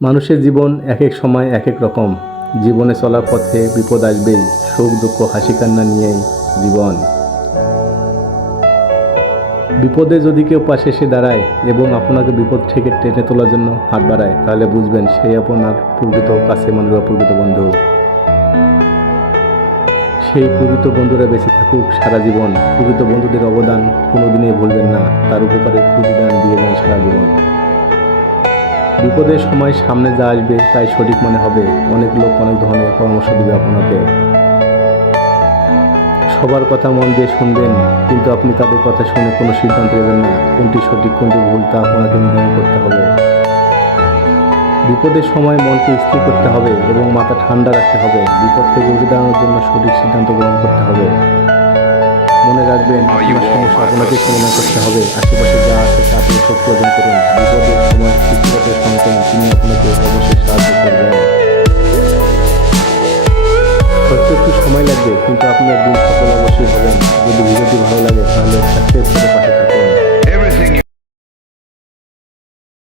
মানুষের জীবন এক এক সময় এক এক রকম। জীবনে চলার পথে বিপদ আসবেই, সুখ দুঃখ হাসি কান্না নিয়েই জীবন। বিপদে যদি কেউ পাশে এসে দাঁড়ায় এবং আপনাকে বিপদ থেকে টেনে তোলার জন্য হাত বাড়ায়, তাহলে বুঝবেন সেই আপনার প্রকৃত কাছে মানুষ বা প্রকৃত বন্ধু। সেই প্রকৃত বন্ধুরা বেঁচে থাকুক সারা জীবন। প্রকৃত বন্ধুদের অবদান কোনোদিনই ভুলবেন না, তার উপকারে প্রতিদান দিয়ে যান সারা জীবন। বিপদের সময় সামনে যা আসবে তাই সঠিক মনে হবে। অনেক লোক অনেক ধরনের পরামর্শ দেবে আপনাকে। সবার কথা মন দিয়ে শুনবেন, কিন্তু আপনি তাদের কথা শুনে কোনো সিদ্ধান্ত নেবেন না। কোনটি সঠিক কোনটি ভুল তা আপনাকে নির্ধারণ করতে হবে। বিপদের সময় মনকে স্থির করতে হবে এবং মাথা ঠান্ডা রাখতে হবে। বিপদ থেকে উঠে দাঁড়ানোর জন্য সঠিক সিদ্ধান্ত গ্রহণ করতে হবে। মনে রাখবেন, আপনার সমস্যা আপনাকে সমাধান করতে হবে। আশেপাশে যা আছে তা থেকে শক্তি অর্জন করুন। বিপদের সময় সৃষ্টিকর্তার সন্তান, তিনি আপনাকে অবশ্যই সাহায্য করবেন। হয়তো একটু সময় লাগবে, কিন্তু আপনি একদিন সফল অবশ্যই হবেন। যদি ভিডিওটি ভালো লাগে তাহলে সাবস্ক্রাইব